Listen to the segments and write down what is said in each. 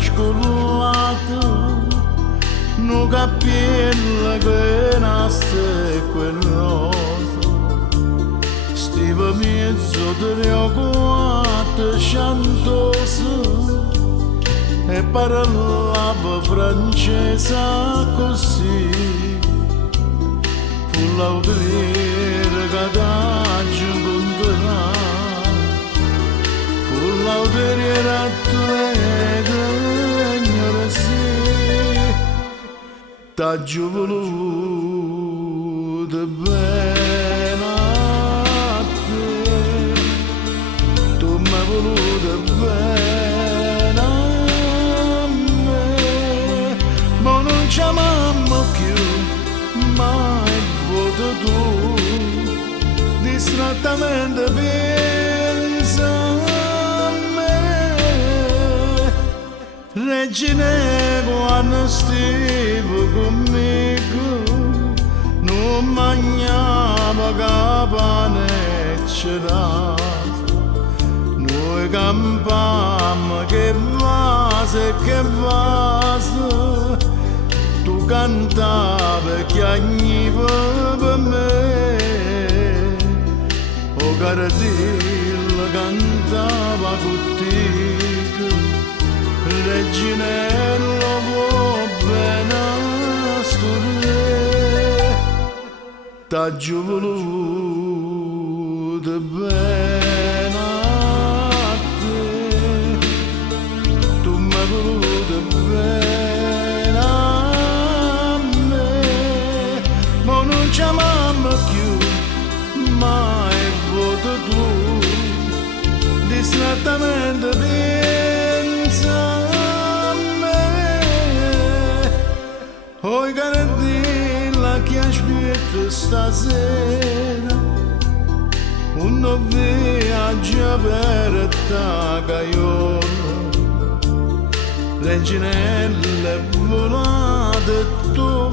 scollato, non capiella che nasce quel rosa, stiva mezzo delle quattro sciantoso e parlava francese così, fu l'autriere che t'aggi incontrare. L'auteriera tua ignora sì, t'aggio voluto bene a te, tu m'hai voluto bene a me, ma non ci amiamo più, mai voto tu, distrattamente pensa. Regine, quando stivo conmigo, non mangiava capane e c'erata. Noi campammo che vase, tu cantavi che agniva per me, o Caradilla cantava con te. Reginello vuoi bene studiare, t'aggio voluto bene a te, tu m'hai voluto bene a me, ma non ci amiamo più, mai voto tu, distrattamente pensa. Oi Caradilla che aspetta stasera, un viaggio per ta gaiola, Reginelle volate tu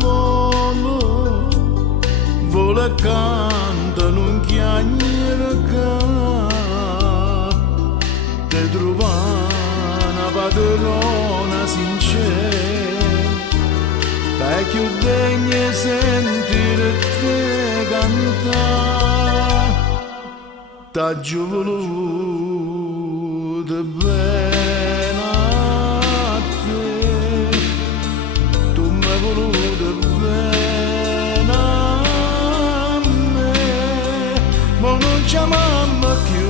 vola canta non chiagnere ca, te trova una padrona sincera. È più degno sentire te cantare, t'aggio voluto bene a te, tu m'hai voluto bene a me, ma non ci amiamo più,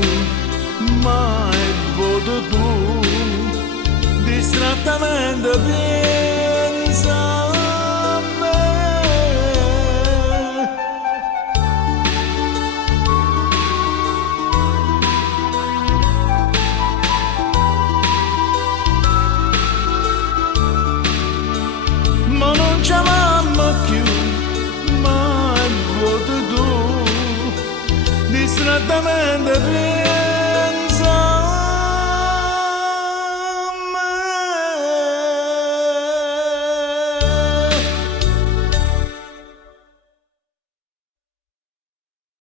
mai voto tu, distrattamente pensa. Ma non ci amiamo più, mai voto tu, distrattamente